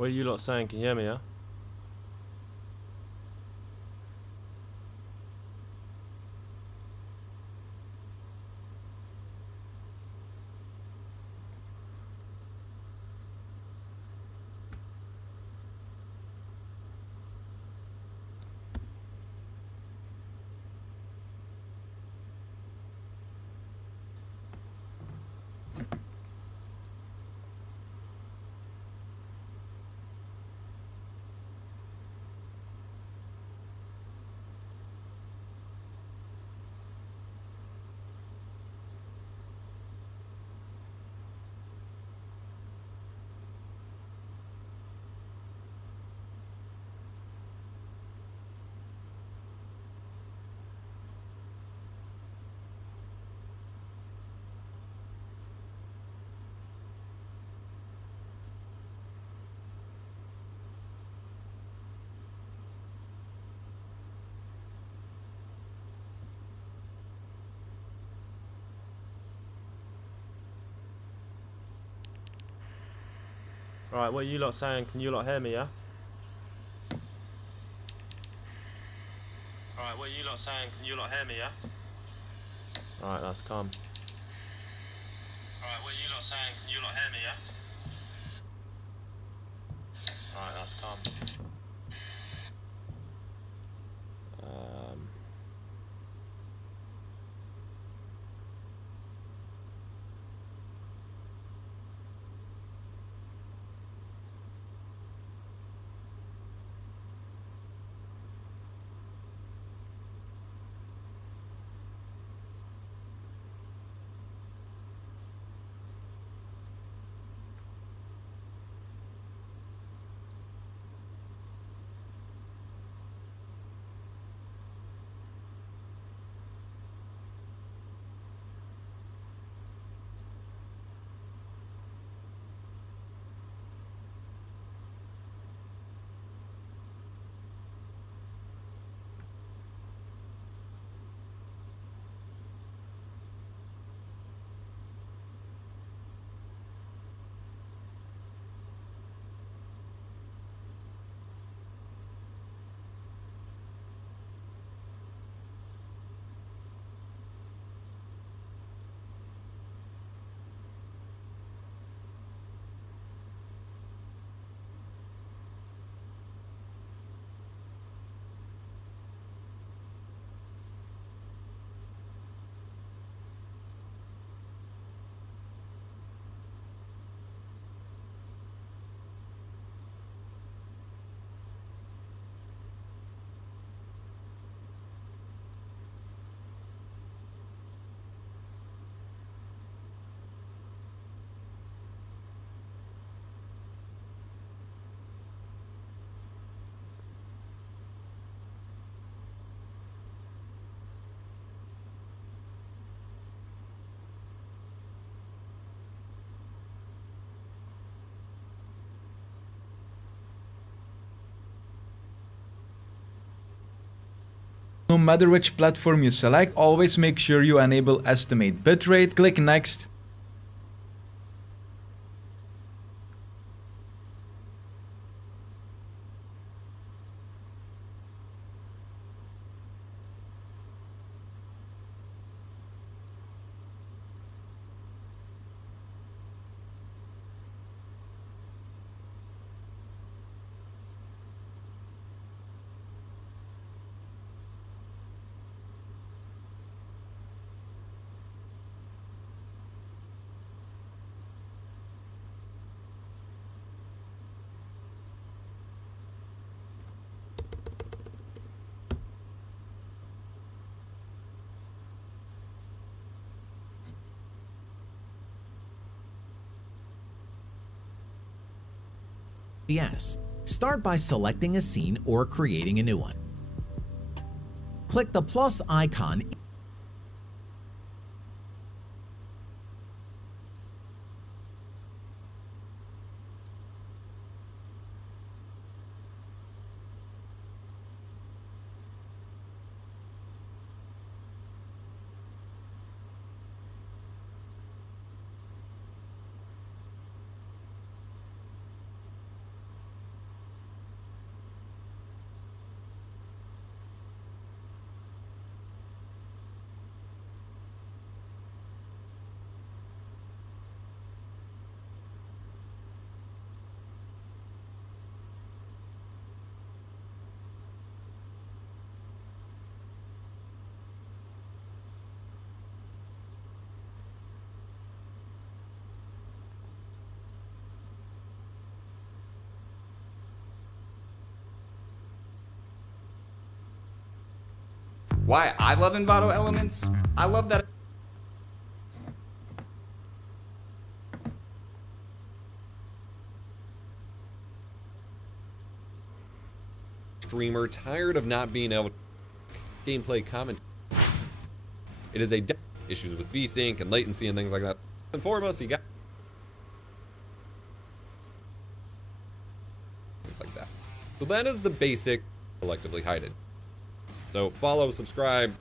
What are you lot saying? Can you hear me, yeah? Alright, what are you lot saying? Can you lot hear me, yeah? Alright, what are you lot saying? Can you lot hear me, yeah? Alright, that's calm. Alright, what are you lot saying? Can you lot hear me, yeah? Alright, that's calm. No matter which platform you select, always make sure you enable estimate bitrate. Click next. Yes. Start by selecting a scene or creating a new one. Click the plus icon. Why I love Envato Elements? I love that streamer tired of not being able to gameplay comment. It is a issues with VSync and latency and things like that. And foremost, you got things like that. So that is the basic collectively hidden. So follow, subscribe.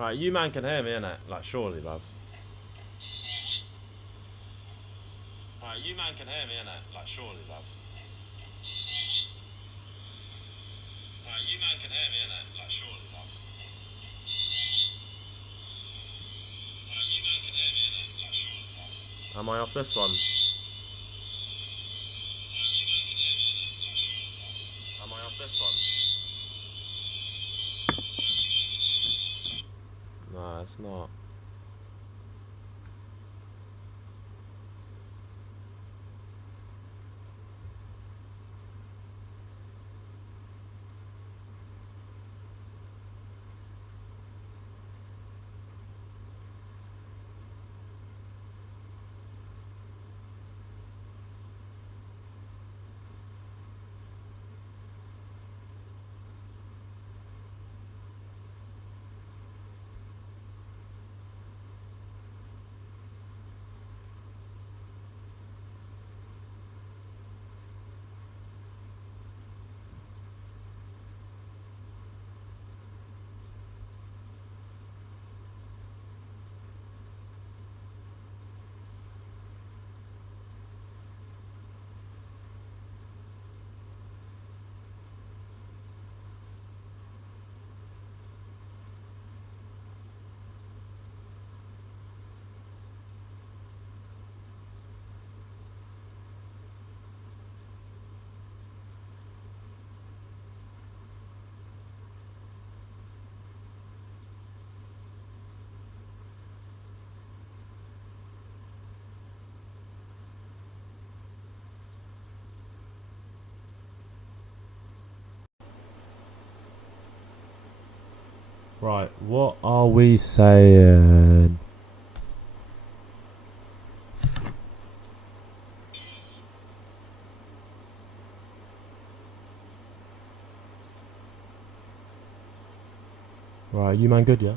Right, you man can hear me, innit? Like, surely, bruv. Right, you man can hear me, innit? Like, surely, bruv. Right, you man can hear me, innit? Like, surely, bruv. Right, you man can hear me, innit? Like, surely, bruv. Am I off this one? Right, you man can hear me, innit? Like, surely, bruv. Am I off this one? Nah, it's not. Right, what are we saying? Right, you man good, yeah?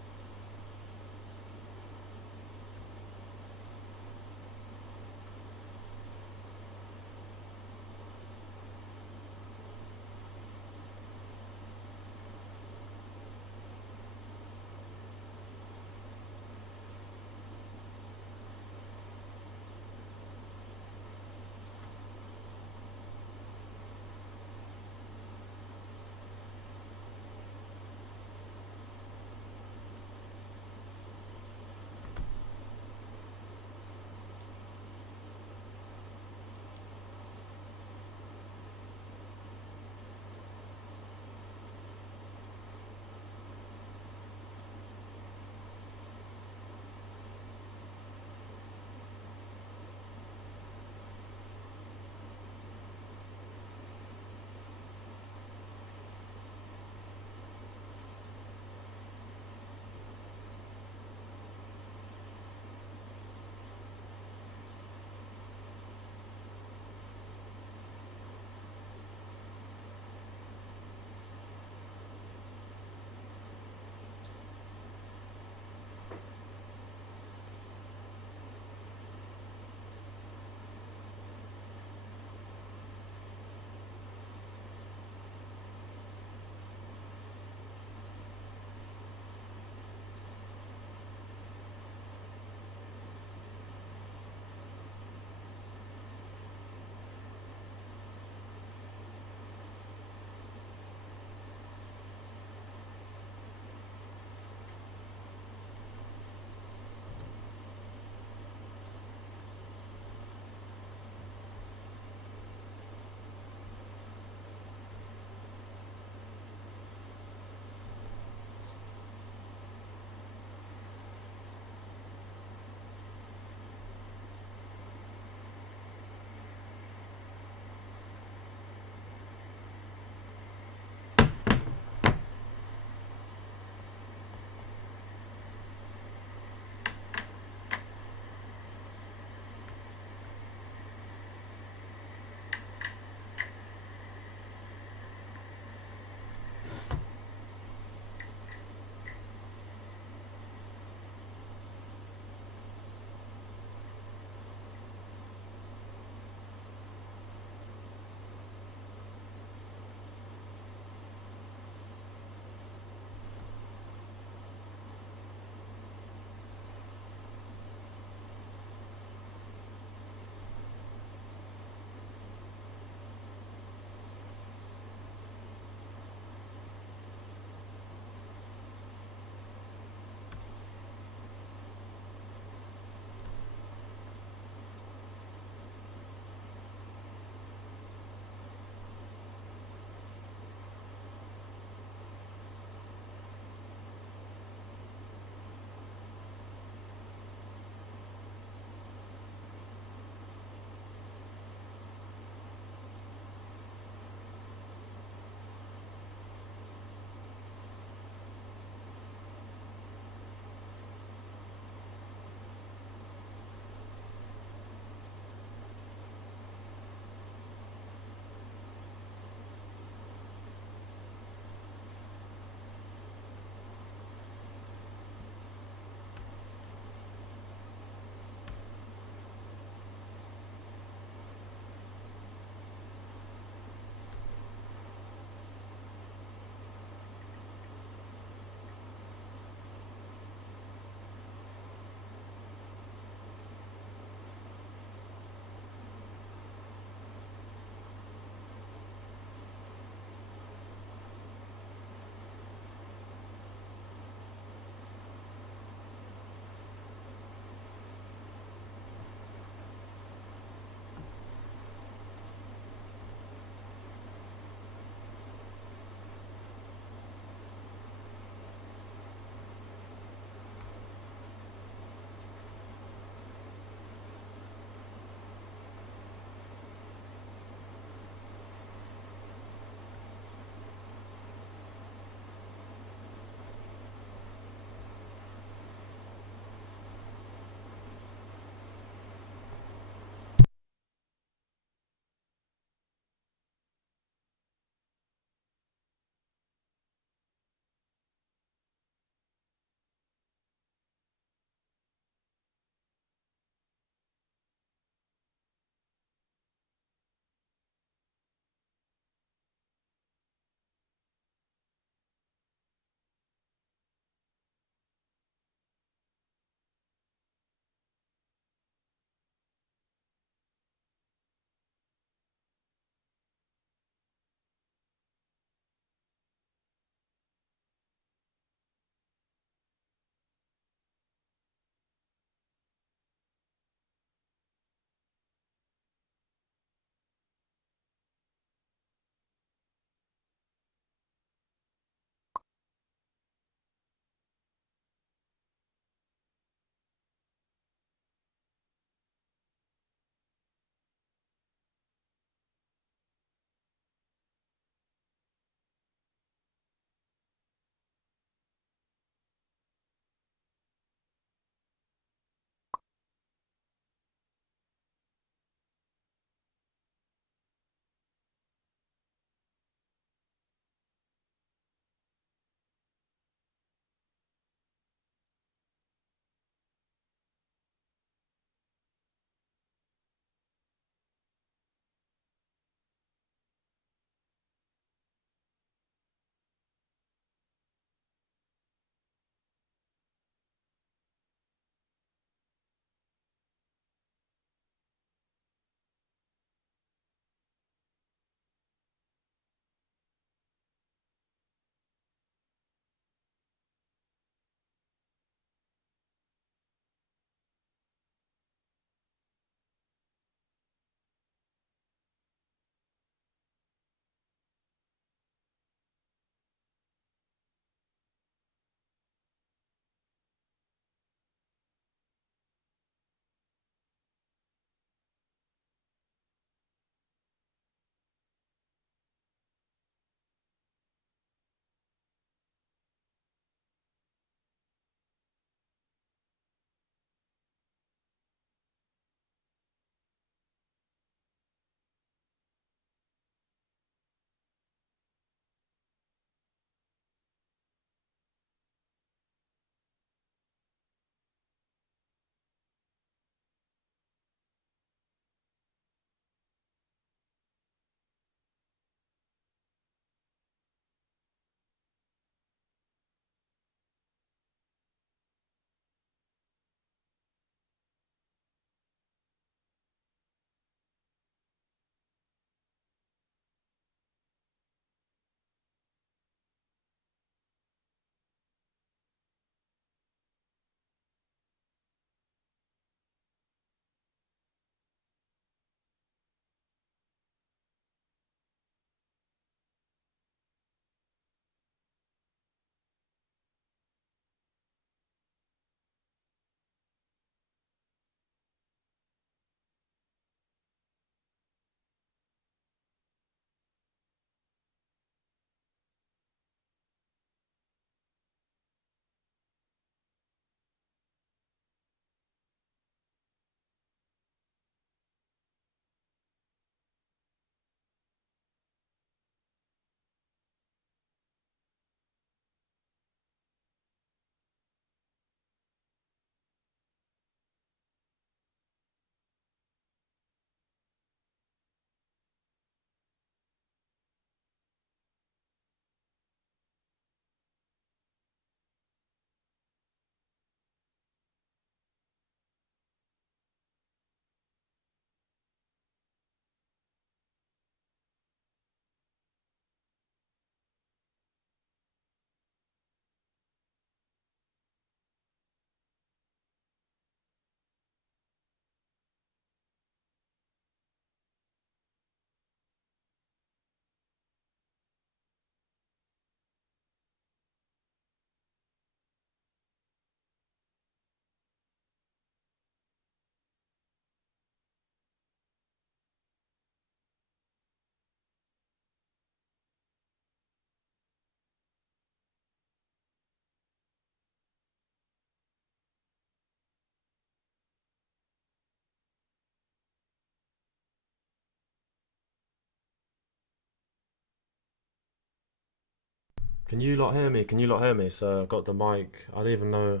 Can you lot hear me? Can you lot hear me? So I've got the mic. I don't even know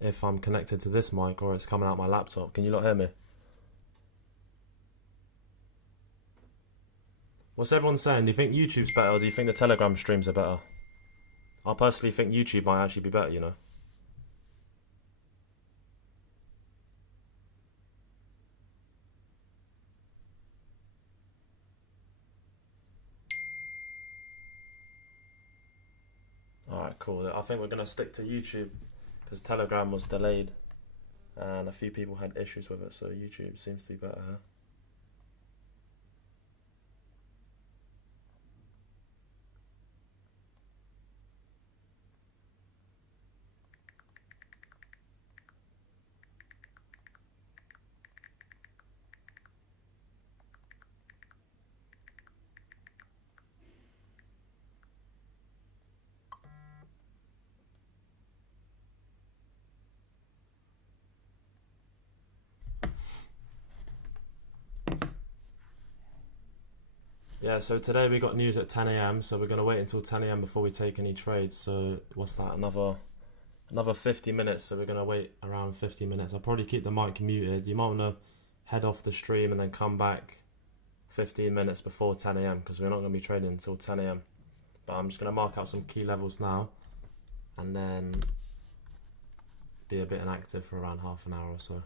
if I'm connected to this mic or it's coming out my laptop. Can you lot hear me? What's everyone saying? Do you think YouTube's better or do you think the Telegram streams are better? I personally think YouTube might actually be better, you know. Alright, cool. I think we're going to stick to YouTube because Telegram was delayed and a few people had issues with it, so YouTube seems to be better, huh? Yeah, so today we got news at 10 a.m, so we're going to wait until 10 a.m. before we take any trades. So what's that, another 50 minutes, so we're going to wait around 50 minutes. I'll probably keep the mic muted. You might want to head off the stream and then come back 15 minutes before 10 a.m. because we're not going to be trading until 10 a.m. But I'm just going to mark out some key levels now and then be a bit inactive for around half an hour or so.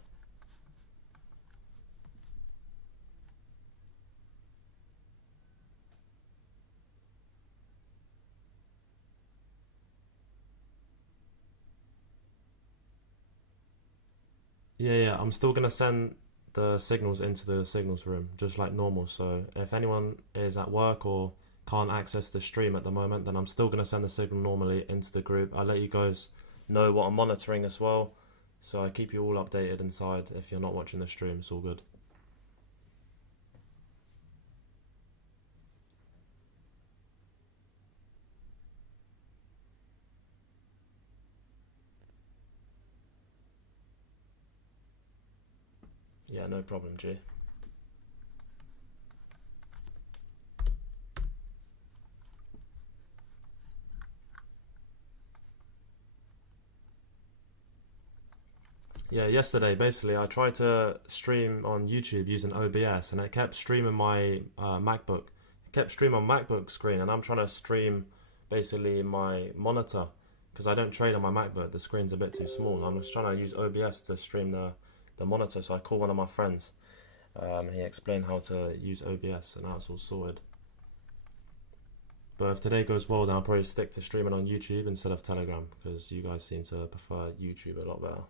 Yeah, I'm still going to send the signals into the signals room, just like normal. So if anyone is at work or can't access the stream at the moment, then I'm still going to send the signal normally into the group. I'll let you guys know what I'm monitoring as well. So I keep you all updated inside. If you're not watching the stream, it's all good. Yeah, no problem, G. Yeah, yesterday basically I tried to stream on YouTube using OBS and it kept streaming my MacBook. It kept streaming on MacBook screen and I'm trying to stream basically my monitor because I don't trade on my MacBook. The screen's a bit too small. I'm just trying to use OBS to stream the monitor. So I called one of my friends and he explained how to use OBS and now it's all sorted. But if today goes well, then I'll probably stick to streaming on YouTube instead of Telegram because you guys seem to prefer YouTube a lot better.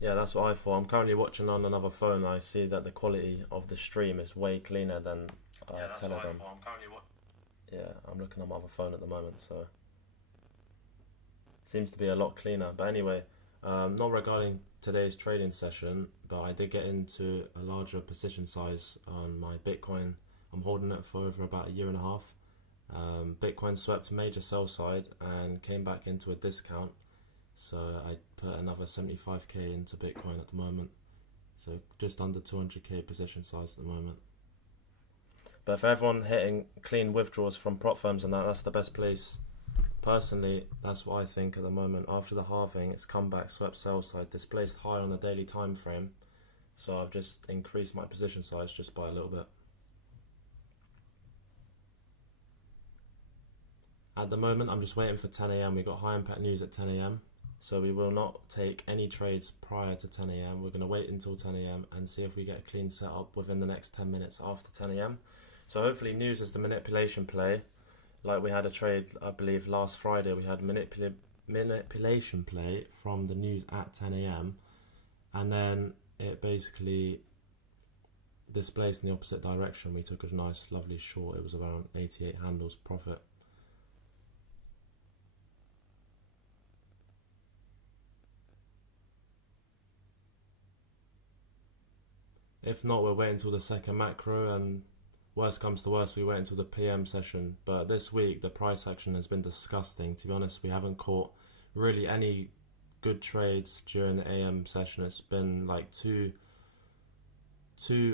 Yeah, that's what I thought. I'm currently watching on another phone. I see that the quality of the stream is way cleaner than that's Telegram. what I thought. I'm currently Yeah, I'm looking on my other phone at the moment, so seems to be a lot cleaner. But anyway, not regarding today's trading session, but I did get into a larger position size on my Bitcoin. I'm holding it for over about a year and a half. Bitcoin swept a major sell side and came back into a discount. So I put another 75k into Bitcoin at the moment. So just under 200k position size at the moment. But for everyone hitting clean withdrawals from prop firms and that's the best place. Personally, that's what I think at the moment. After the halving, it's come back, swept sell side, displaced high on the daily time frame. So I've just increased my position size just by a little bit. At the moment, I'm just waiting for 10 a.m. We got high impact news at 10 a.m. So we will not take any trades prior to 10 a.m. We're going to wait until 10 a.m. and see if we get a clean setup within the next 10 minutes after 10 a.m. So hopefully news is the manipulation play. Like we had a trade, I believe, last Friday. We had manipulation play from the news at 10 a.m. And then it basically displaced in the opposite direction. We took a nice, lovely short. It was around 88 handles profit. If not, we'll wait until the second macro, and worst comes to worst, we wait until the PM session. But this week, the price action has been disgusting. To be honest, we haven't caught really any good trades during the AM session. It's been like two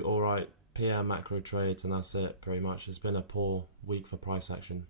alright PM macro trades, and that's it pretty much. It's been a poor week for price action.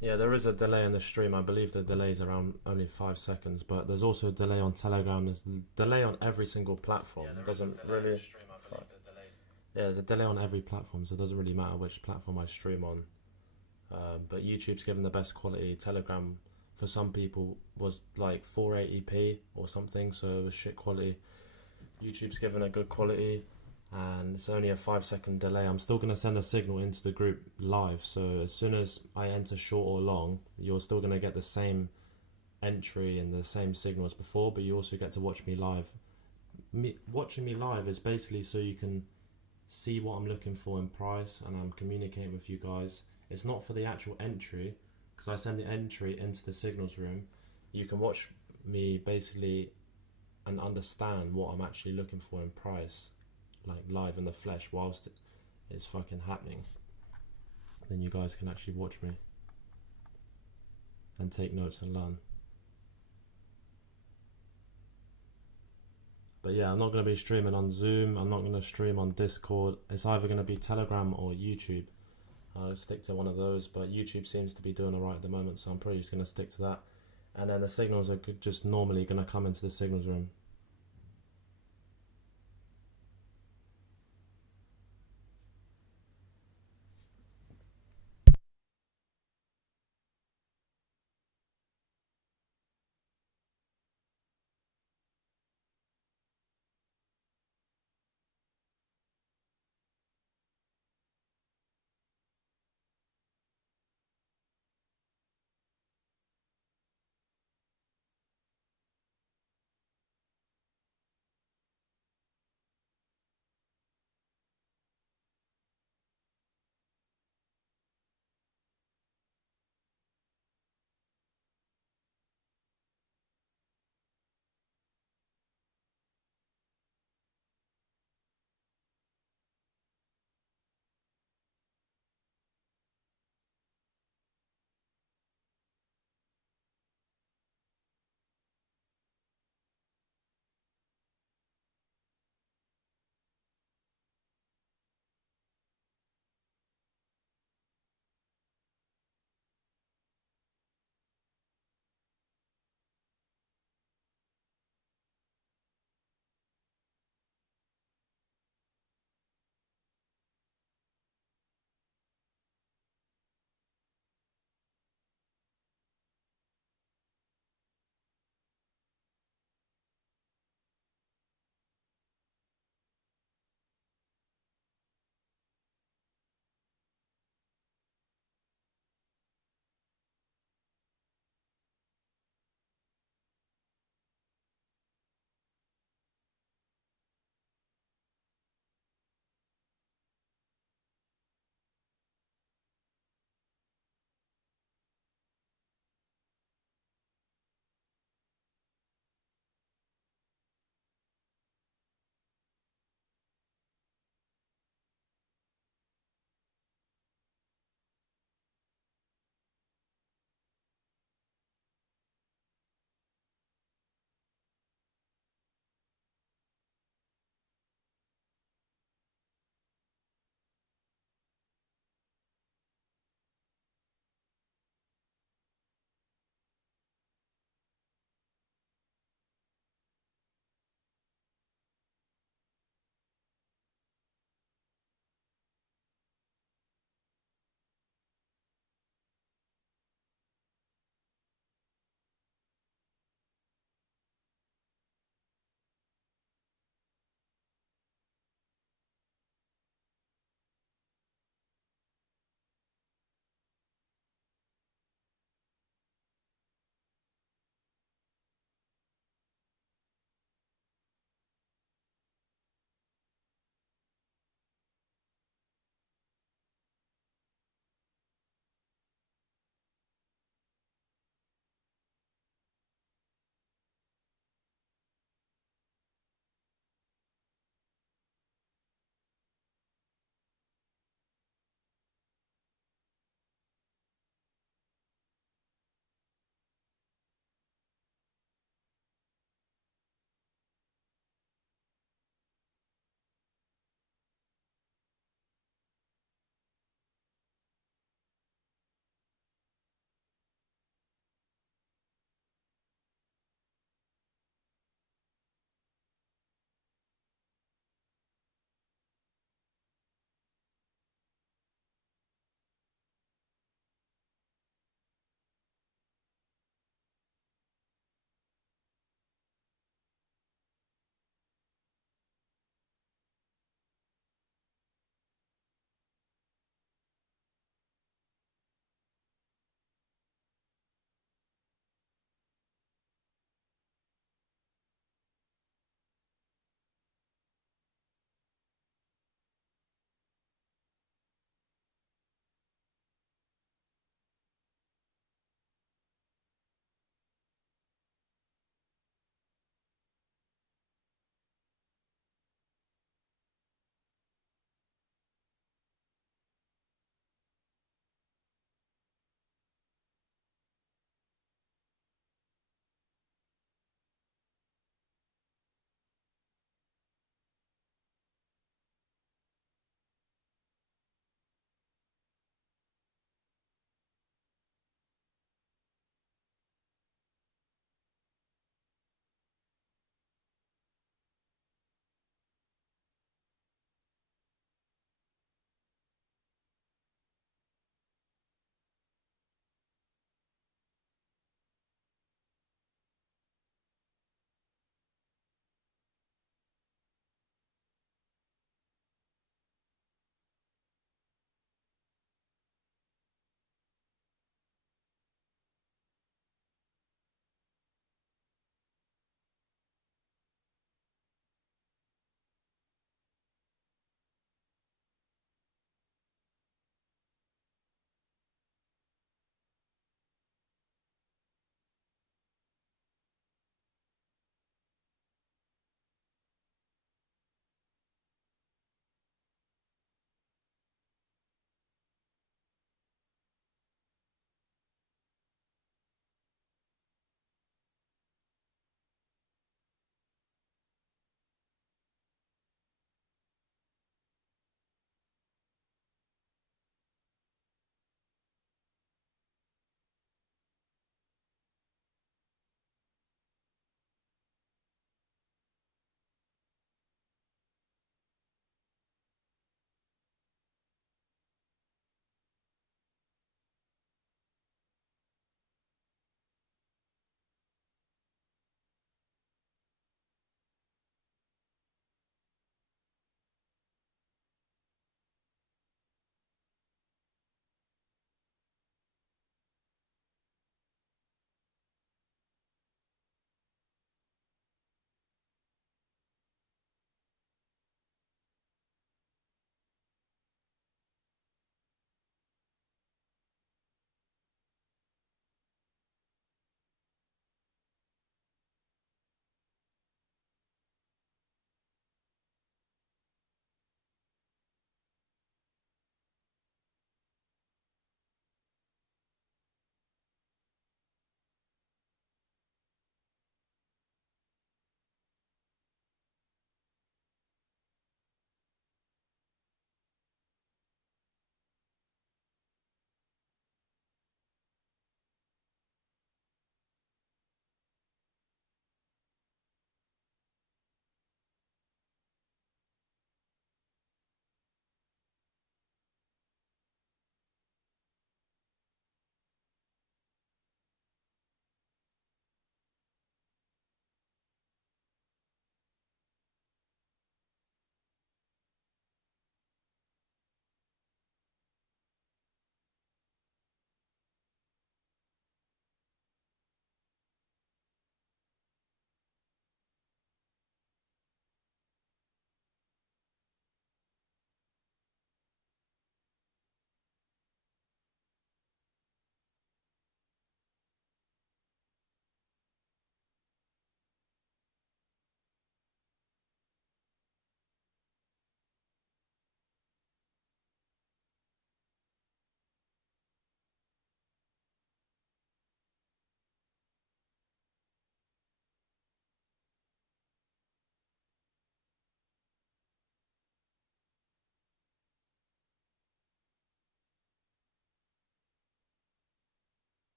Yeah, there is a delay in the stream. I believe the delay is around only 5 seconds, but there's also a delay on Telegram. There's a delay on every single platform. Yeah, it doesn't really. Yeah, there's a delay on every platform, so it doesn't really matter which platform I stream on. But YouTube's given the best quality. Telegram, for some people, was like 480p or something, so it was shit quality. YouTube's given a good quality, and it's only a 5 second delay. I'm still going to send a signal into the group live, so as soon as I enter short or long, you're still going to get the same entry and the same signal as before, but you also get to watch me live. Watching me live is basically so you can see what I'm looking for in price, and I'm communicating with you guys. It's not for the actual entry, because I send the entry into the signals room. You can watch me basically and understand what I'm actually looking for in price, like live in the flesh, whilst it's fucking happening. Then you guys can actually watch me and take notes and learn. But yeah, I'm not going to be streaming on Zoom. I'm not going to stream on Discord. It's either going to be Telegram or YouTube. I'll stick to one of those, but YouTube seems to be doing alright at the moment, so I'm probably just going to stick to that. And then the signals are just normally going to come into the signals room.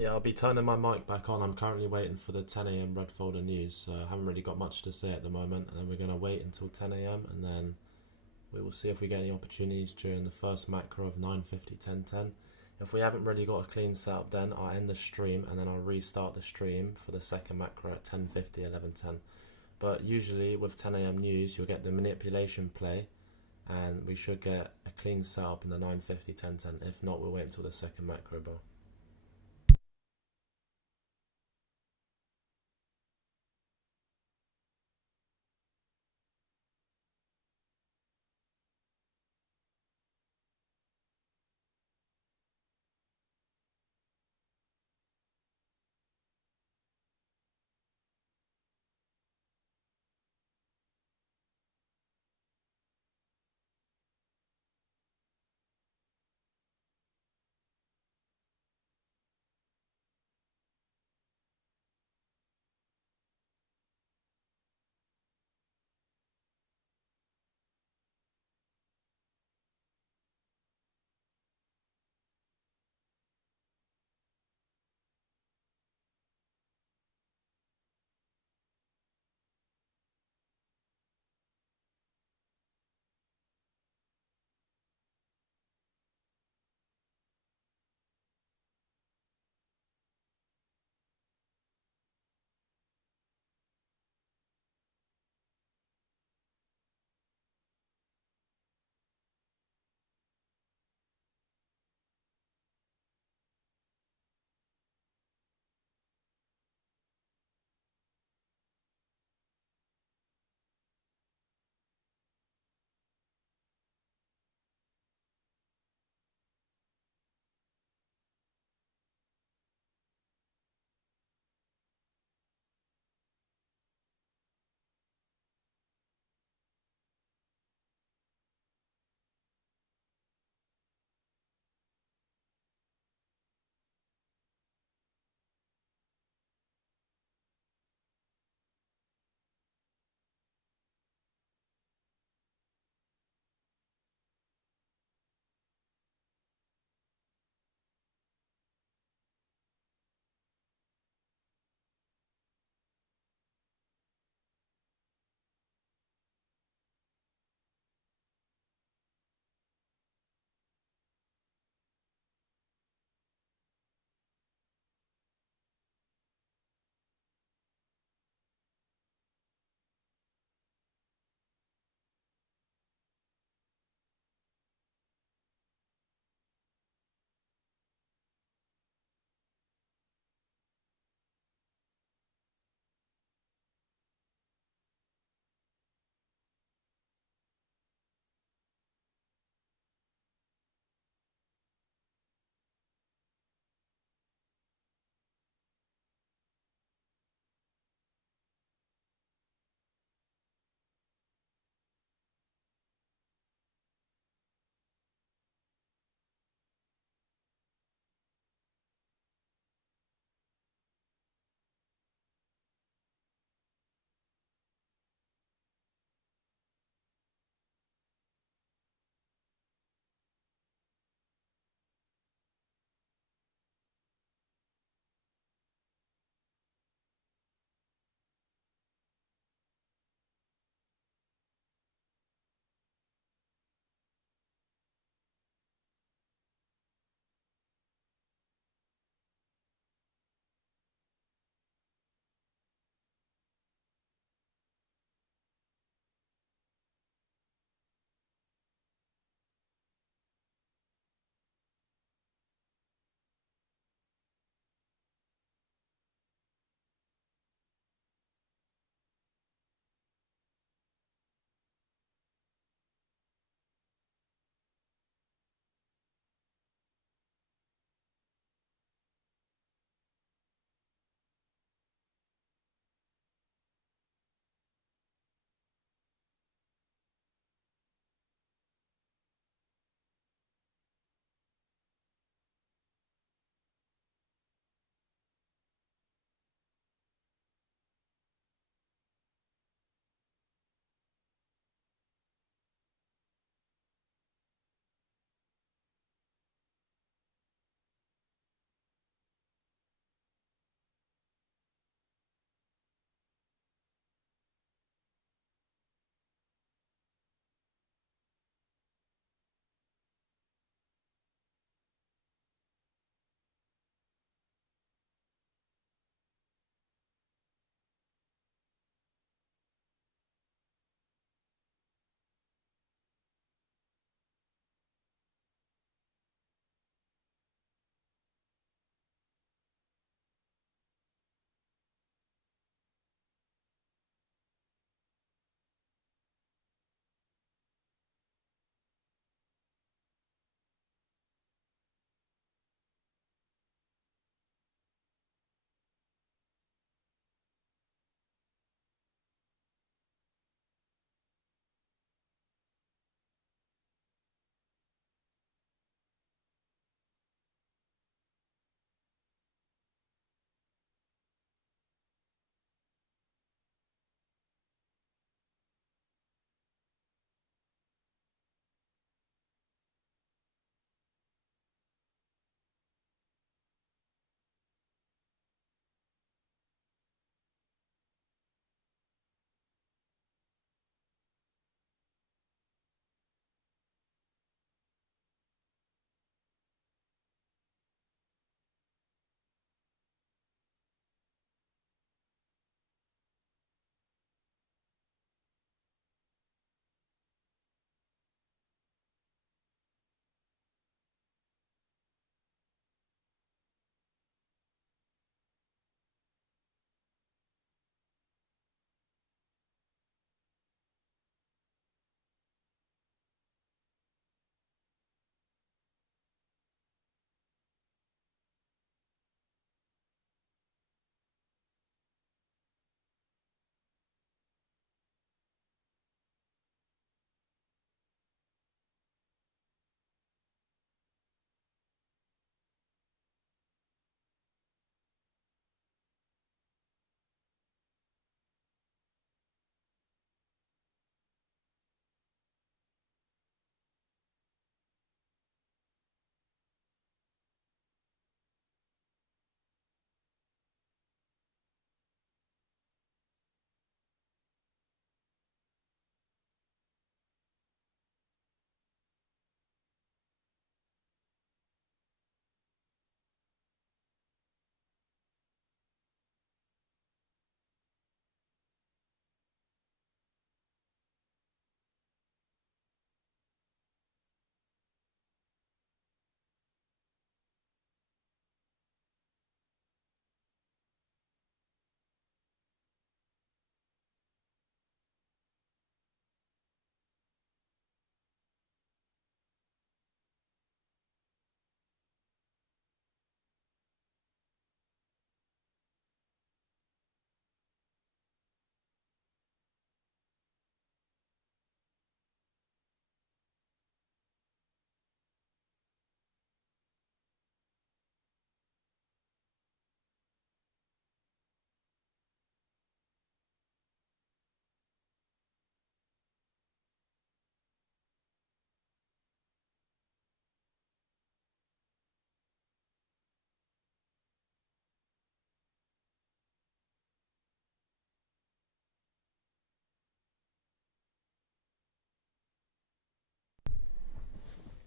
Yeah, I'll be turning my mic back on. I'm currently waiting for the 10 a.m. red folder news, so I haven't really got much to say at the moment. And then we're going to wait until 10 a.m. and then we will see if we get any opportunities during the first macro of 9:50, 10:10. If we haven't really got a clean setup, then I'll end the stream and then I'll restart the stream for the second macro at 10:50, 11:10. But usually with 10 a.m. news, you'll get the manipulation play, and we should get a clean setup in the 9:50, 10:10. If not, we'll wait until the second macro, bro.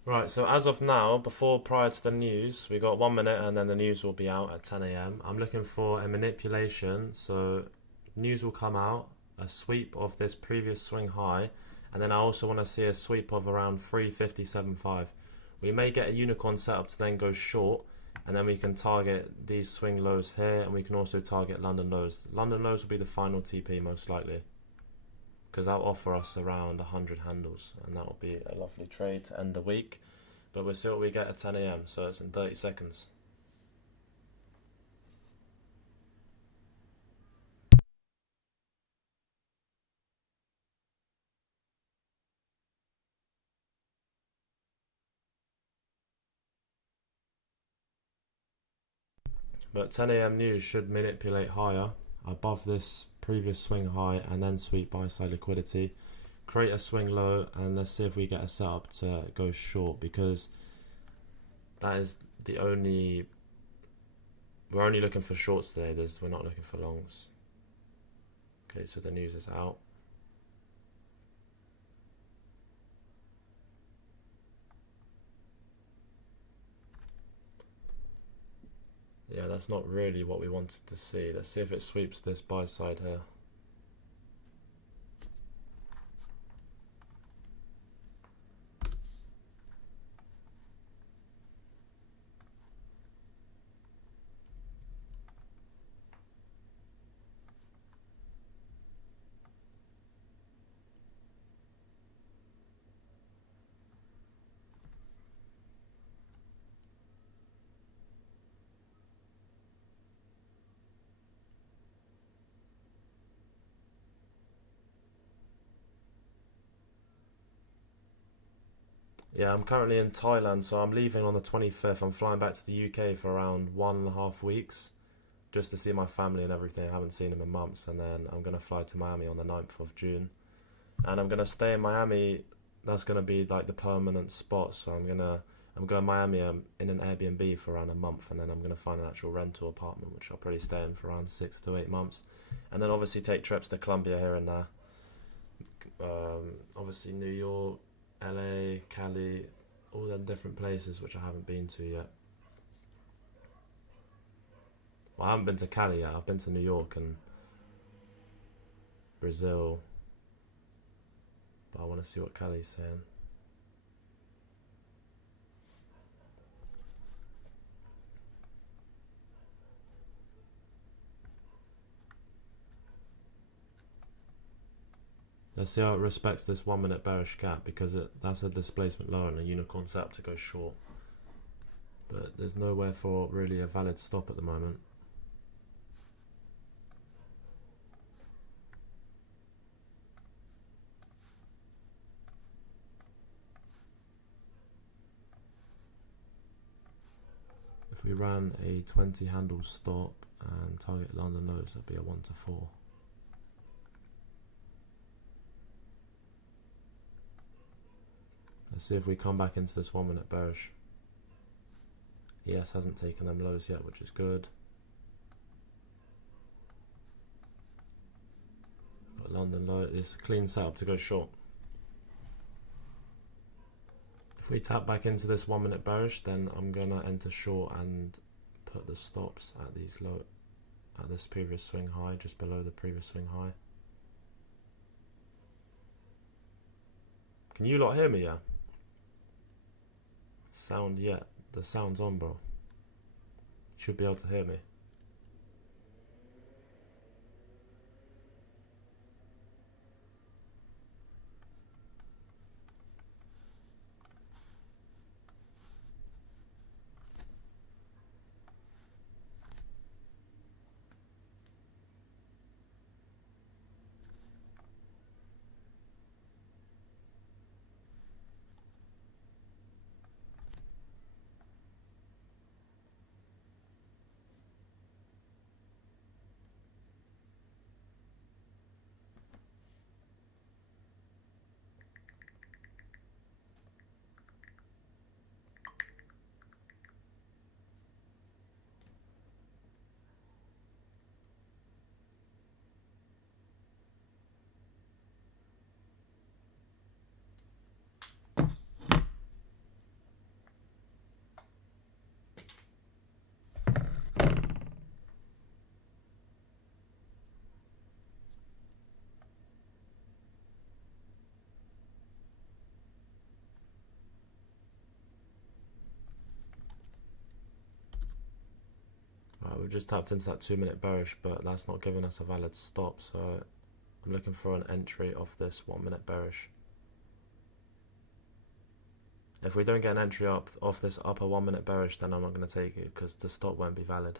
Right, so as of now, prior to the news, we got 1 minute and then the news will be out at 10 a.m. I'm looking for a manipulation, so news will come out, a sweep of this previous swing high, and then I also want to see a sweep of around 357.5. We may get a unicorn setup to then go short, and then we can target these swing lows here, and we can also target London lows. London lows will be the final TP most likely, because that'll offer us around 100 handles, and that will be a lovely trade to end the week. But we'll see what we get at 10 a.m, so it's in 30 seconds. But 10 a.m. news should manipulate higher above this previous swing high and then sweep buy side liquidity, create a swing low, and let's see if we get a setup to go short, because that is the only, we're only looking for shorts today. We're not looking for longs. Okay, so the news is out. Yeah, that's not really what we wanted to see. Let's see if it sweeps this buy side here. Yeah, I'm currently in Thailand, so I'm leaving on the 25th. I'm flying back to the UK for around 1.5 weeks, just to see my family and everything. I haven't seen them in months, and then I'm going to fly to Miami on the 9th of June. And I'm going to stay in Miami. That's going to be like the permanent spot, so I'm going to Miami in an Airbnb for around a month, and then I'm going to find an actual rental apartment, which I'll probably stay in for around 6 to 8 months. And then obviously take trips to Colombia here and there. Obviously New York, LA, Cali, all them different places which I haven't been to yet. Well, I haven't been to Cali yet. I've been to New York and Brazil, but I want to see what Cali's saying. Let's see how it respects this 1 minute bearish gap, because that's a displacement low and a unicorn setup to go short. But there's nowhere for really a valid stop at the moment. If we ran a 20 handle stop and target London lows, that'd be a 1 to 4. Let's see if we come back into this 1 minute bearish. ES hasn't taken them lows yet, which is good. Got London low. It's a clean setup to go short. If we tap back into this 1 minute bearish, then I'm gonna enter short and put the stops at these low, at this previous swing high, just below the previous swing high. Can you lot hear me? Yeah. Sound yet? The sound's on, bro. Should be able to hear me. just tapped into that 2 minute bearish, but that's not giving us a valid stop, so I'm looking for an entry off this 1 minute bearish. If we don't get an entry up off this upper 1 minute bearish, then I'm not going to take it because the stop won't be valid.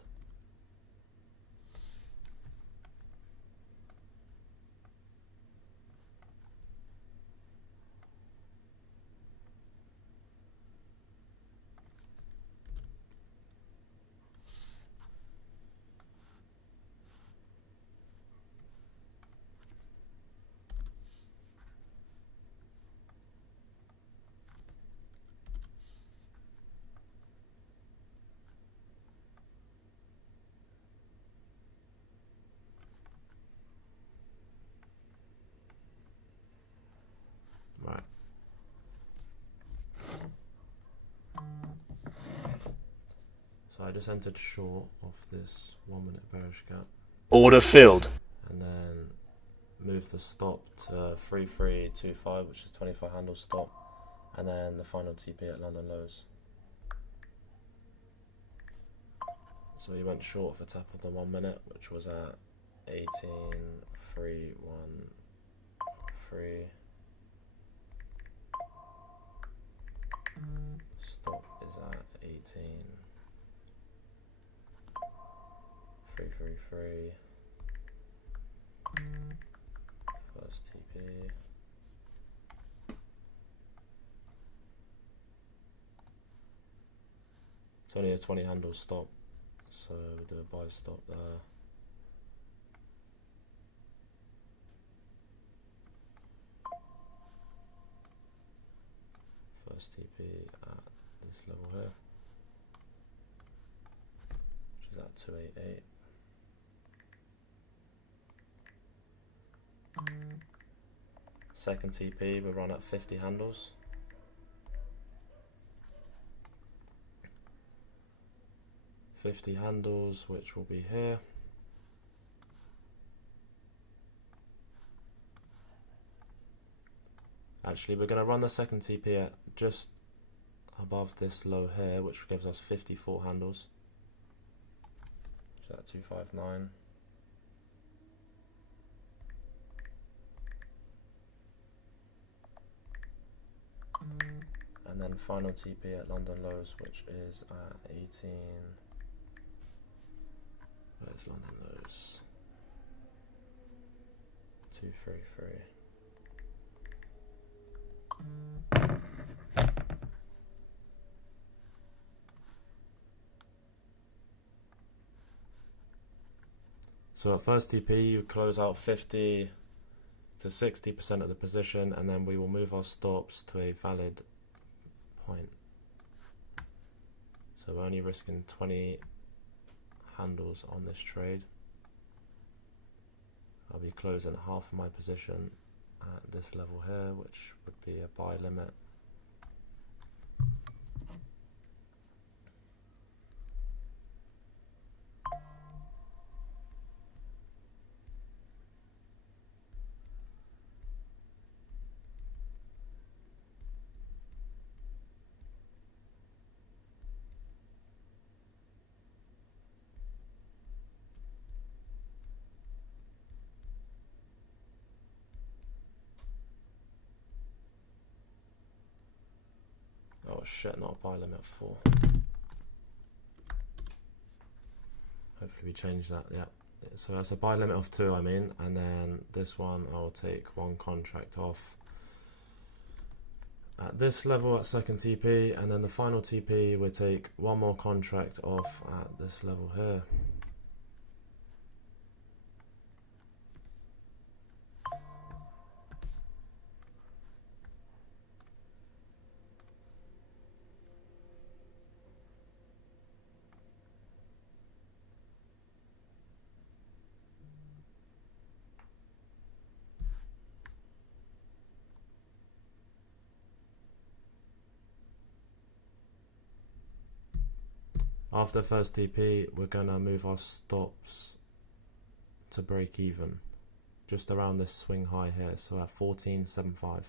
Right. So I just entered short of this 1 minute bearish gap. Order filled. And then move the stop to 3325, which is 24 handle stop. And then the final TP at London lows. So we went short for tap of the 1 minute, which was at 18.313. Stop is at 18.333. First TP. It's only a 20 handle stop, so we'll do a buy stop there. First TP at this level here, which is at 288. Second TP will run at 50 handles. Which will be here. Actually, we're going to run the second TP at just above this low here, which gives us 54 handles. So that's 259. And then final TP at London lows, which is at 18. Where's London lows? 233. So at first TP, you close out 50 to 60% of the position, and then we will move our stops to a valid point. So we're only risking 20 handles on this trade. I'll be closing half of my position at this level here, which would be a buy limit. Oh shit, not a buy limit of 4. Hopefully we change that, yeah. So that's a buy limit of 2, I mean, and then this one I'll take one contract off at this level at second TP, and then the final TP we'll take one more contract off at this level here. After first TP, we're going to move our stops to break even, just around this swing high here, so at 14.75.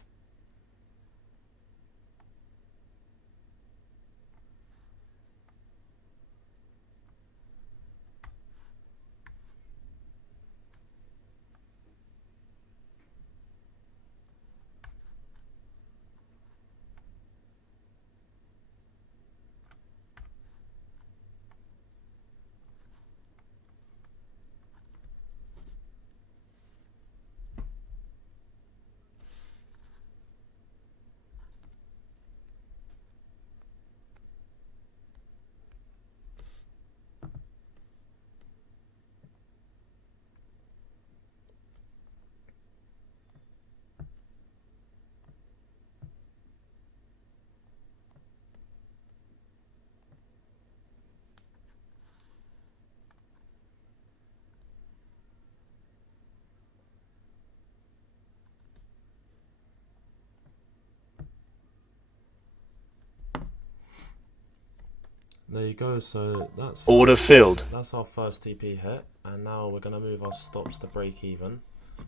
there you go. So that's Order filled. That's our first TP hit, and now we're gonna move our stops to break even.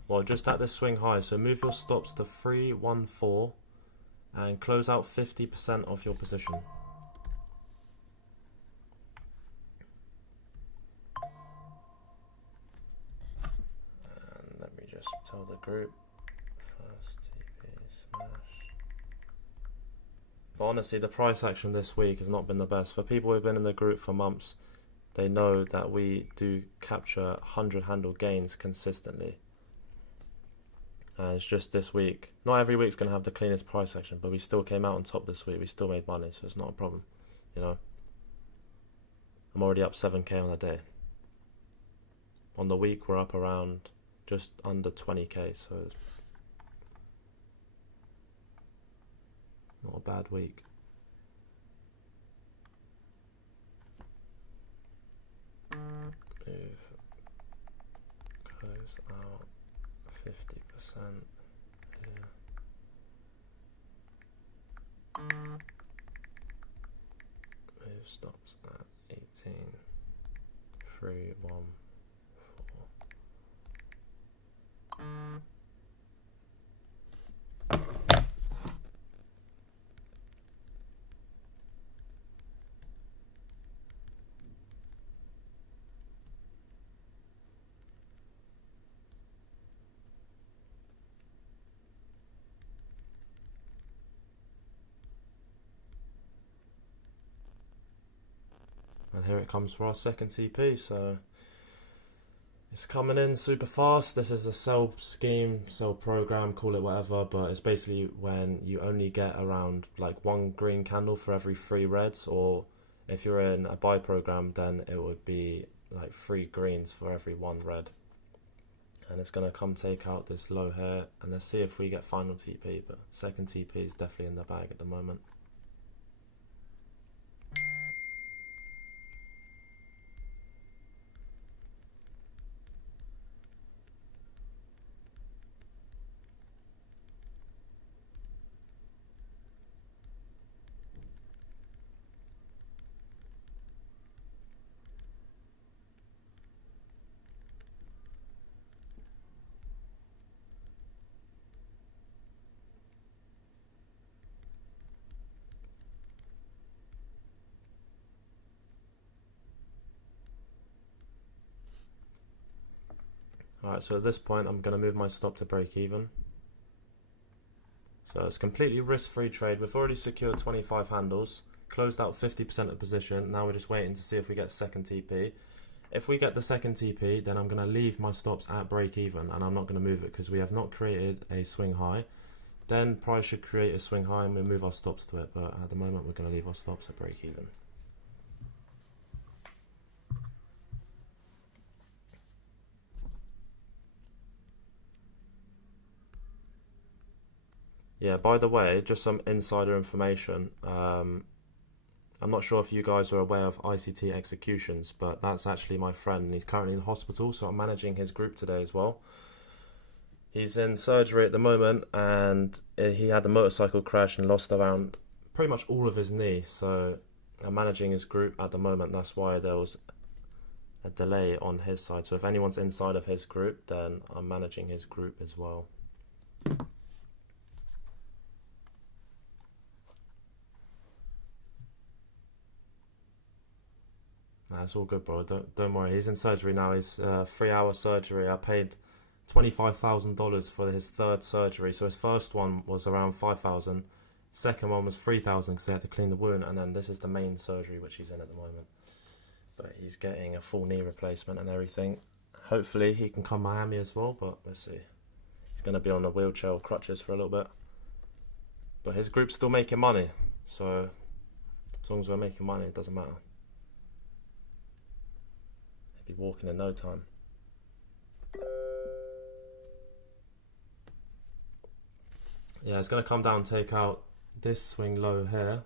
Well, just at this swing high. So move your stops to 314, and close out 50% of your position. And let me just tell the group. First TP smash. But honestly, the price action this week has not been the best. For people who've been in the group for months, they know that we do capture 100 handle gains consistently. And it's just this week. Not every week's going to have the cleanest price action, but we still came out on top this week. We still made money, so it's not a problem. You know, I'm already up 7k on the day. On the week, we're up around just under 20k, so it's not a bad week. Move, close out 50% here. Move stops at 18, 3, 1, 4. And here it comes for our second TP, so it's coming in super fast. This is a sell scheme, sell program, call it whatever, but it's basically when you only get around like 1 green candle for every 3 reds, or if you're in a buy program, then it would be like 3 greens for every 1 red. And it's going to come take out this low here, and let's see if we get final TP, but second TP is definitely in the bag at the moment. Alright, so at this point I'm going to move my stop to break even. So it's completely risk-free trade. We've already secured 25 handles, closed out 50% of the position. Now we're just waiting to see if we get second TP. If we get the second TP, then I'm going to leave my stops at break even, and I'm not going to move it because we have not created a swing high. Then price should create a swing high and we'll move our stops to it, but at the moment we're going to leave our stops at break even. Yeah, by the way, just some insider information. I'm not sure if you guys are aware of ICT executions, but that's actually my friend, and he's currently in hospital, so I'm managing his group today as well. He's in surgery at the moment, and he had a motorcycle crash and lost around pretty much all of his knee, so I'm managing his group at the moment. That's why there was a delay on his side. So if anyone's inside of his group, then I'm managing his group as well. Nah, it's all good, bro. Don't worry. He's in surgery now. He's 3-hour surgery. I paid $25,000 for his 3rd surgery. So his first one was around $5,000. Second one was $3,000 because they had to clean the wound, and then this is the main surgery which he's in at the moment. But he's getting a full knee replacement and everything. Hopefully he can come Miami as well, but we'll see. He's going to be on a wheelchair or crutches for a little bit. But his group's still making money, so as long as we're making money, it doesn't matter. Be walking in no time. Yeah, it's going to come down and take out this swing low here,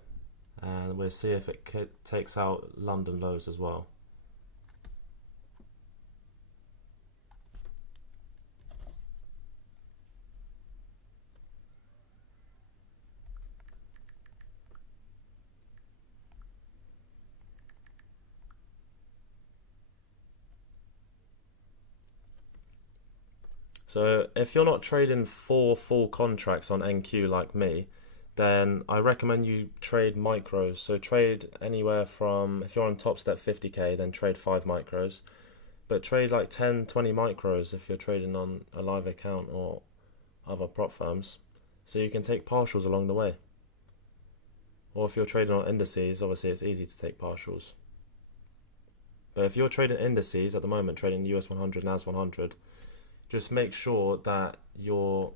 and we'll see if it takes out London lows as well. So if you're not trading 4 full contracts on NQ like me, then I recommend you trade micros. So trade anywhere from, if you're on top step 50k, then trade 5 micros. But trade like 10, 20 micros if you're trading on a live account or other prop firms. So you can take partials along the way. Or if you're trading on indices, obviously it's easy to take partials. But if you're trading indices at the moment, trading US 100, NAS 100, just make sure that you're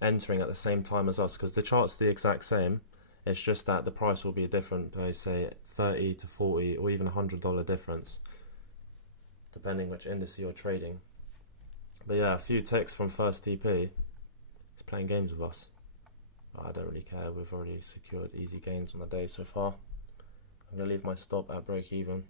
entering at the same time as us, because the chart's the exact same. It's just that the price will be different by, say, 30 to 40 or even $100 difference, depending which index you're trading. But yeah, a few ticks from first TP. He's playing games with us. I don't really care. We've already secured easy gains on the day so far. I'm going to leave my stop at break even.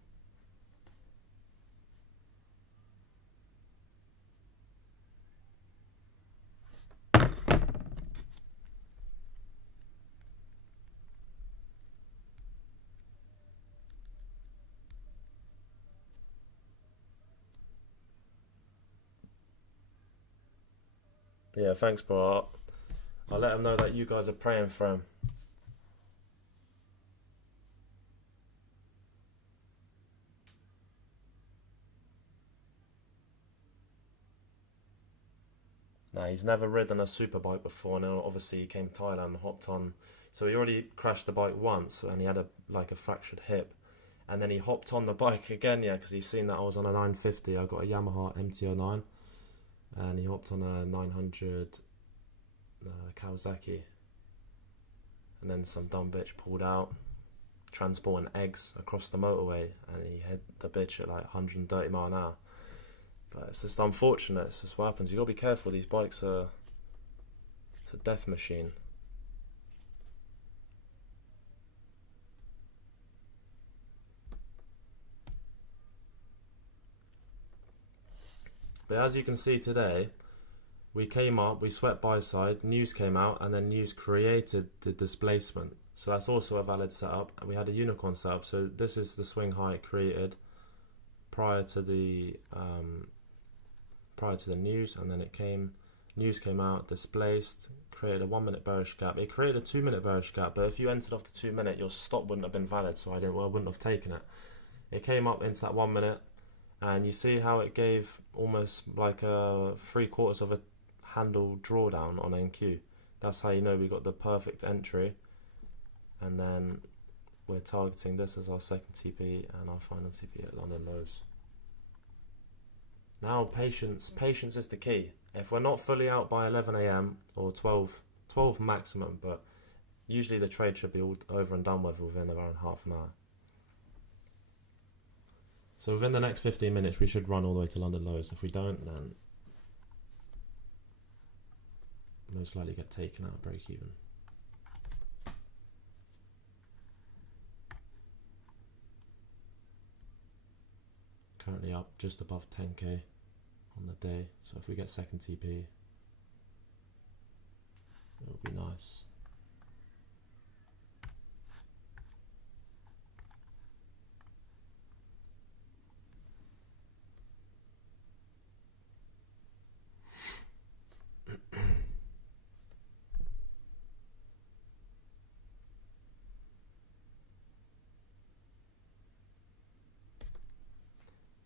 Yeah, thanks, bro. I'll let him know that you guys are praying for him. Nah, he's never ridden a super bike before, and obviously he came to Thailand and hopped on. So he already crashed the bike once, and he had a fractured hip. And then he hopped on the bike again, yeah, because he's seen that I was on a 950. I got a Yamaha MT-09, and he hopped on a 900 Kawasaki. And then some dumb bitch pulled out, transporting eggs across the motorway, and he hit the bitch at like 130 mile an hour. But it's just unfortunate. It's just what happens. You gotta be careful. These bikes are, it's a death machine. But as you can see today, we came up, we swept buy side, news came out, and then news created the displacement. So that's also a valid setup. And we had a unicorn setup. So this is the swing high it created prior to the news, and then news came out, displaced, created a 1 minute bearish gap. It created a 2 minute bearish gap, but if you entered off the 2 minute, your stop wouldn't have been valid, so I wouldn't have taken it. It came up into that 1 minute, and you see how it gave almost like a 3/4 of a handle drawdown on NQ. That's how you know we got the perfect entry. And then we're targeting this as our second TP and our final TP at London lows. Now patience is the key. If we're not fully out by 11 AM or 12 maximum, but usually the trade should be all over and done with within around half an hour. So within the next 15 minutes we should run all the way to London lows. If we don't, then most likely get taken out of break even. Currently up just above 10k on the day, so if we get second TP, it'll be nice.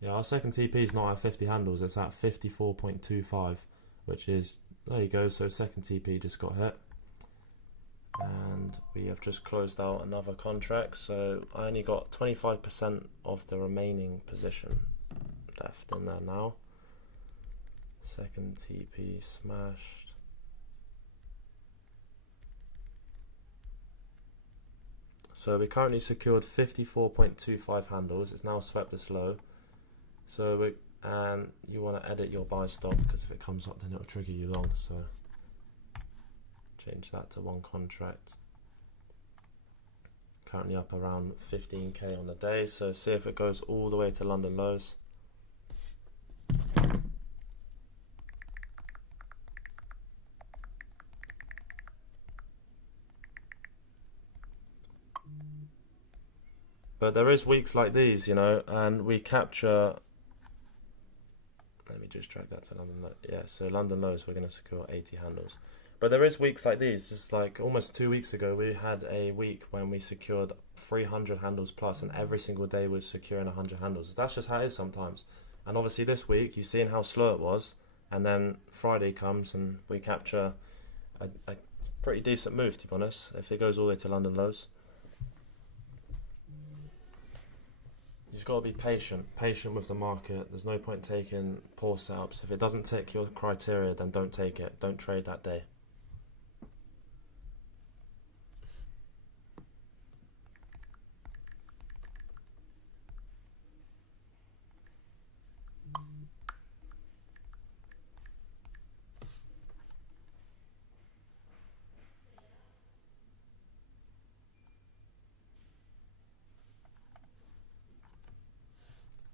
Yeah, our second TP is not at 50 handles, it's at 54.25, which is, there you go, so second TP just got hit. And we have just closed out another contract, so I only got 25% of the remaining position left in there now. Second TP smashed. So we currently secured 54.25 handles, it's now swept this low. So and you want to edit your buy stop, because if it comes up then it'll trigger you long, so change that to one contract. Currently up around 15k on the day, so see if it goes all the way to London lows. But there is weeks like these, you know, and we capture, let me just drag that to London. Yeah, so London lows, we're going to secure 80 handles. But there is weeks like these. Just like almost 2 weeks ago, we had a week when we secured 300 handles plus, and every single day we're securing 100 handles. That's just how it is sometimes. And obviously this week, you've seen how slow it was, and then Friday comes and we capture a pretty decent move, to be honest, if it goes all the way to London lows. You've got to be patient with the market. There's no point taking poor setups. If it doesn't tick your criteria, then don't take it. Don't trade that day.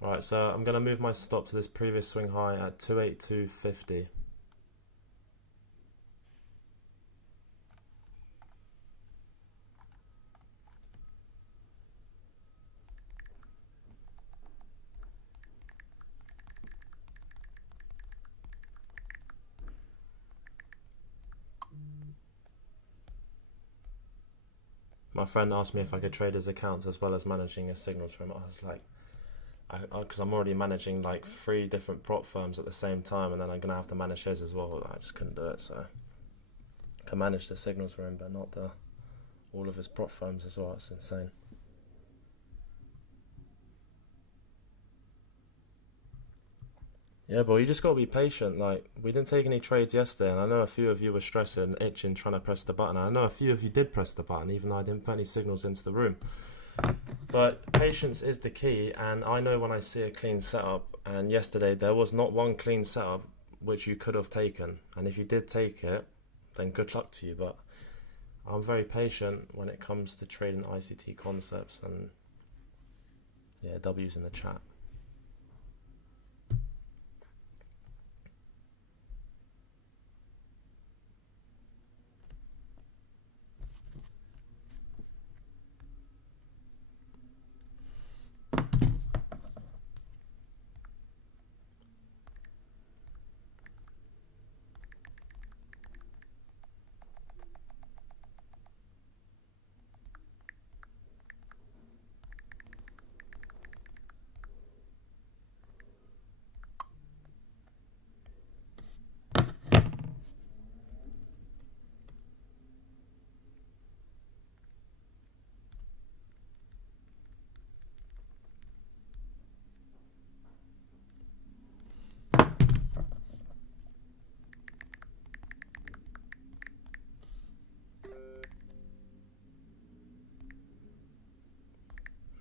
Alright, so I'm going to move my stop to this previous swing high at 282.50. My friend asked me if I could trade his accounts as well as managing his signals for him. I was like, because I'm already managing like 3 different prop firms at the same time, and then I'm going to have to manage his as well. I just couldn't do it, so I can manage the signals for him, but not all of his prop firms as well. It's insane. Yeah, but you just got to be patient. Like, we didn't take any trades yesterday, and I know a few of you were stressing, itching, trying to press the button. I know a few of you did press the button, even though I didn't put any signals into the room. But patience is the key, and I know when I see a clean setup, and yesterday there was not one clean setup which you could have taken, and if you did take it, then good luck to you. But I'm very patient when it comes to trading ICT concepts, and yeah, W's in the chat.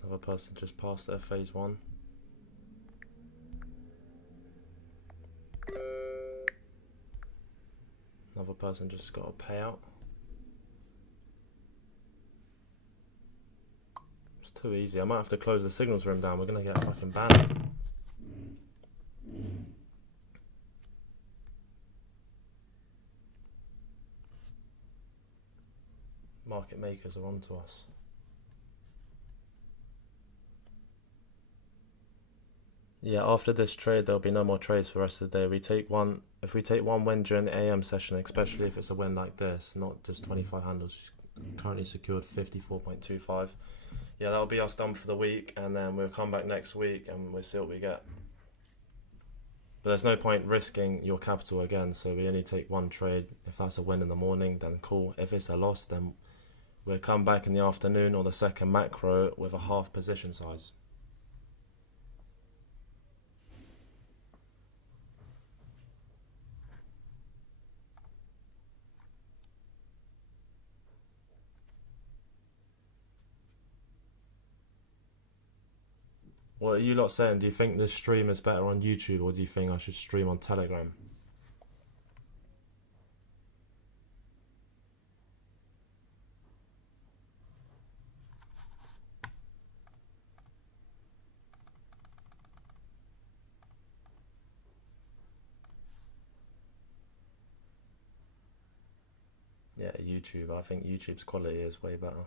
Another person just passed their phase 1. Another person just got a payout. It's too easy. I might have to close the signals room down. We're going to get fucking banned. Market makers are onto us. Yeah, after this trade, there'll be no more trades for the rest of the day. If we take one win during the AM session, especially if it's a win like this, not just 25 handles, currently secured 54.25. Yeah, that'll be us done for the week, and then we'll come back next week and we'll see what we get. But there's no point risking your capital again, so we only take one trade. If that's a win in the morning, then cool. If it's a loss, then we'll come back in the afternoon or the second macro with a half position size. What are you lot saying? Do you think this stream is better on YouTube, or do you think I should stream on Telegram? Yeah, YouTube. I think YouTube's quality is way better.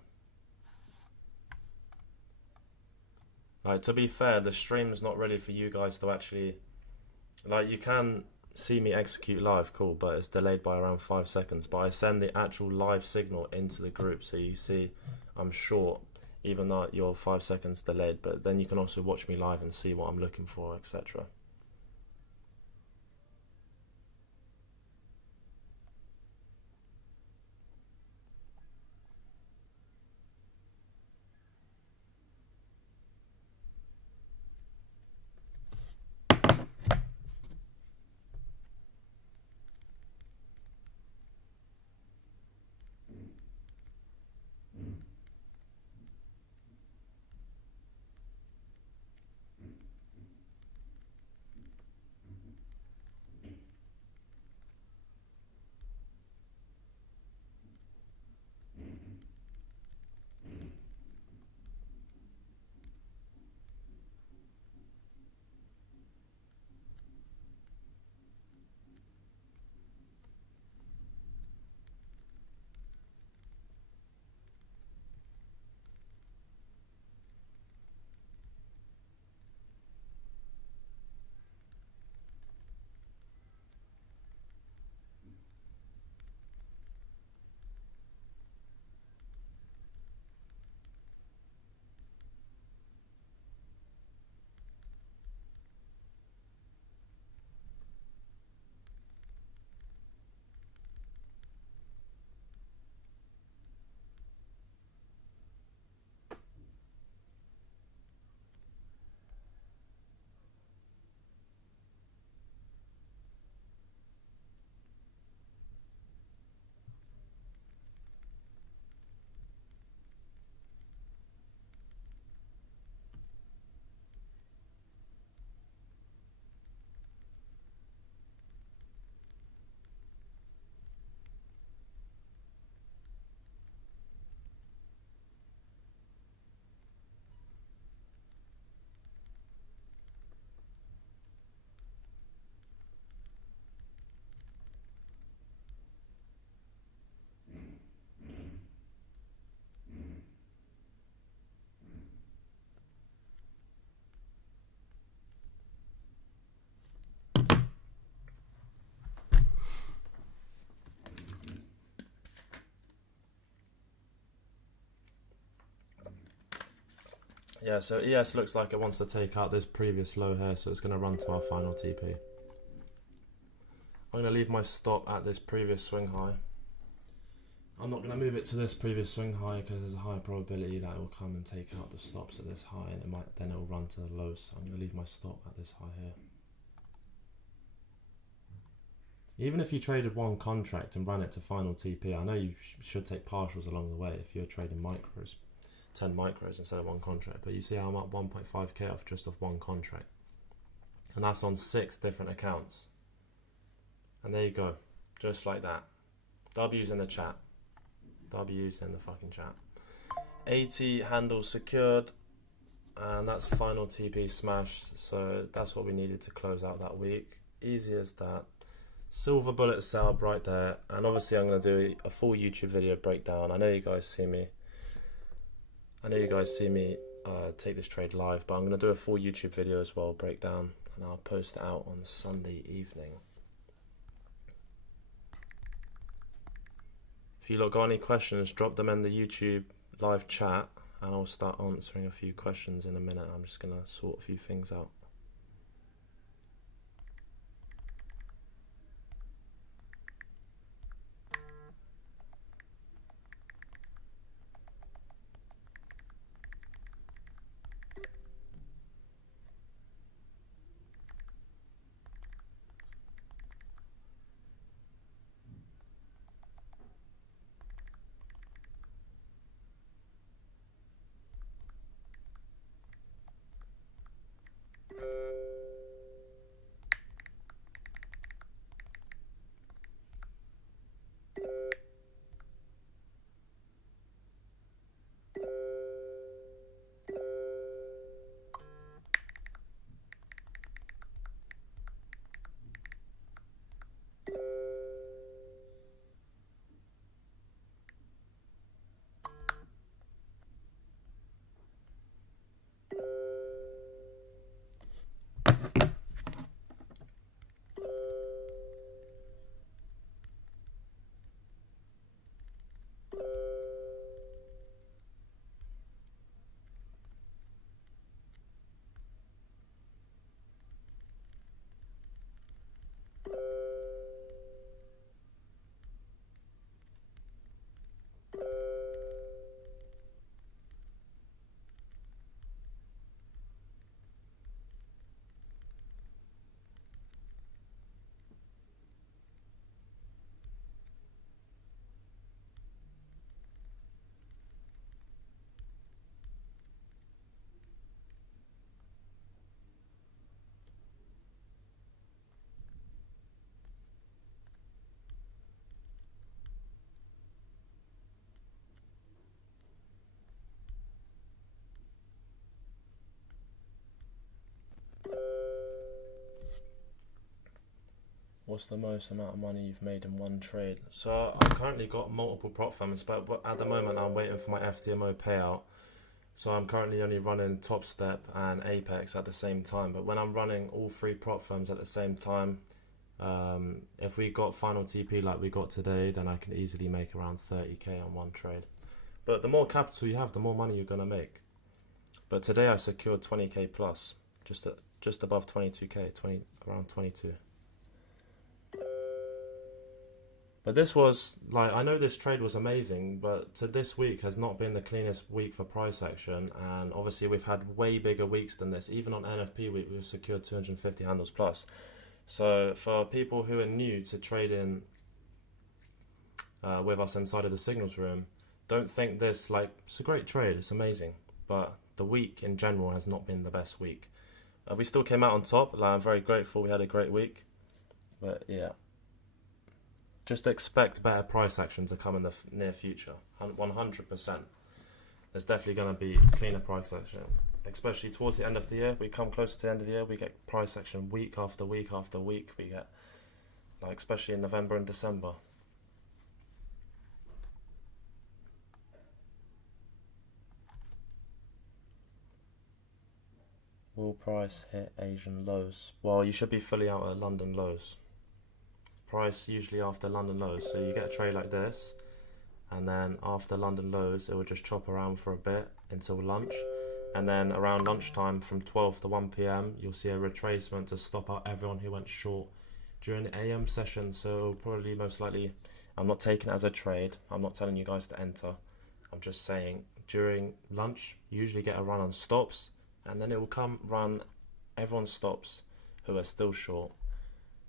Like, to be fair, the stream's not ready for you guys to actually Like, you can see me execute live, cool, but it's delayed by around 5 seconds. But I send the actual live signal into the group, so you see I'm short, even though you're 5 seconds delayed. But then you can also watch me live and see what I'm looking for, etc. Yeah, so ES looks like it wants to take out this previous low here, so it's going to run to our final TP. I'm going to leave my stop at this previous swing high. I'm not going to move it to this previous swing high because there's a higher probability that it will come and take out the stops at this high, and then it will run to the lows. So I'm going to leave my stop at this high here. Even if you traded one contract and ran it to final TP, I know you should take partials along the way if you're trading micros, 10 micros instead of one contract, but you see I'm up 1.5k off just off one contract, and that's on 6 different accounts. And there you go, just like that. W's in the chat. W's in the fucking chat. 80 handles secured, and that's final TP smashed. So that's what we needed to close out that week. Easy as that. Silver bullet sell right there, and obviously I'm going to do a full YouTube video breakdown. I know you guys see me take this trade live, but I'm going to do a full YouTube video as well, breakdown, and I'll post it out on Sunday evening. If you lot got any questions, drop them in the YouTube live chat, and I'll start answering a few questions in a minute. I'm just going to sort a few things out. What's the most amount of money you've made in one trade? So I've currently got multiple prop firms, but at the moment I'm waiting for my FTMO payout. So I'm currently only running Top Step and Apex at the same time. But when I'm running all three prop firms at the same time, if we got final TP like we got today, then I can easily make around 30k on one trade. But the more capital you have, the more money you're gonna make. But today I secured 20k plus, just above 22k, around 22. But this was, like, I know this trade was amazing, but this week has not been the cleanest week for price action, and obviously we've had way bigger weeks than this. Even on NFP week, we've secured 250 handles plus. So for people who are new to trading with us inside of the signals room, don't think this, like, it's a great trade, it's amazing, but the week in general has not been the best week. We still came out on top, like, I'm very grateful we had a great week, but yeah. Just expect better price action to come in the near future, 100%. There's definitely going to be cleaner price action, especially towards the end of the year. We come closer to the end of the year, we get price action week after week after week. We get, like, especially in November and December. Will price hit Asian lows? Well, you should be fully out at London lows. Price usually after London lows, so you get a trade like this, and then after London lows it will just chop around for a bit until lunch, and then around lunchtime from 12 to 1 p.m. you'll see a retracement to stop out everyone who went short during the AM session. So it'll probably, most likely, I'm not taking it as a trade, I'm not telling you guys to enter, I'm just saying during lunch you usually get a run on stops, and then it will come run everyone stops who are still short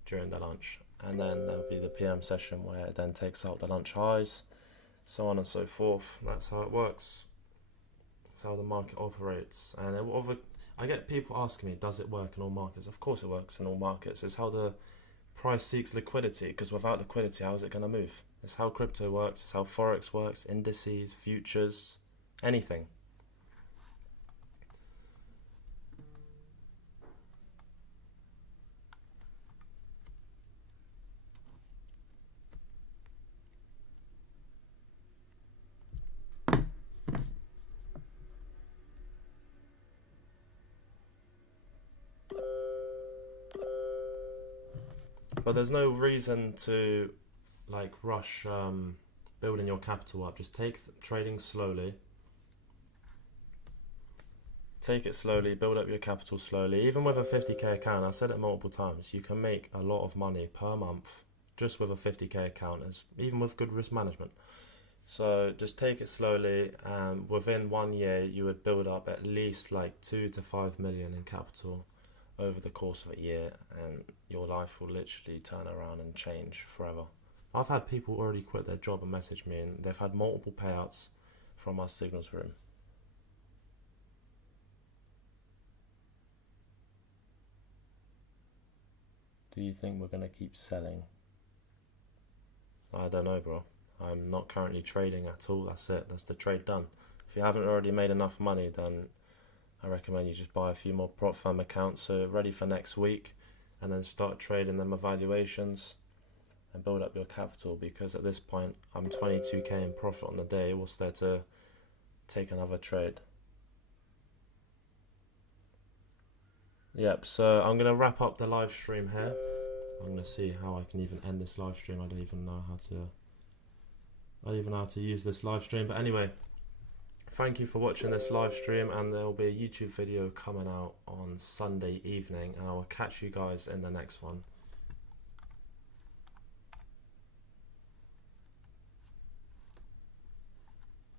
during the lunch. And then there'll be the PM session where it then takes out the lunch highs, so on and so forth. That's how it works. That's how the market operates. And I get people asking me, does it work in all markets? Of course it works in all markets. It's how the price seeks liquidity, because without liquidity, how is it going to move? It's how crypto works, it's how Forex works, indices, futures, anything. But there's no reason to, like, rush building your capital up. Just take trading slowly. Take it slowly, build up your capital slowly. Even with a 50k account, I've said it multiple times, you can make a lot of money per month just with a 50k account, even with good risk management. So just take it slowly, and within 1 year you would build up at least like 2 to 5 million in capital over the course of a year, and your life will literally turn around and change forever. I've had people already quit their job and message me, and they've had multiple payouts from our signals room. Do you think we're going to keep selling? I don't know, bro. I'm not currently trading at all. That's it. That's the trade done. If you haven't already made enough money, then I recommend you just buy a few more prop firm accounts so ready for next week, and then start trading them evaluations and build up your capital, because at this point I'm 22k in profit on the day. What's there to take another trade? Yep, so I'm going to wrap up the live stream here. I'm going to see how I can even end this live stream. I don't even know how to use this live stream, but anyway, thank you for watching this live stream, and there will be a YouTube video coming out on Sunday evening, and I will catch you guys in the next one.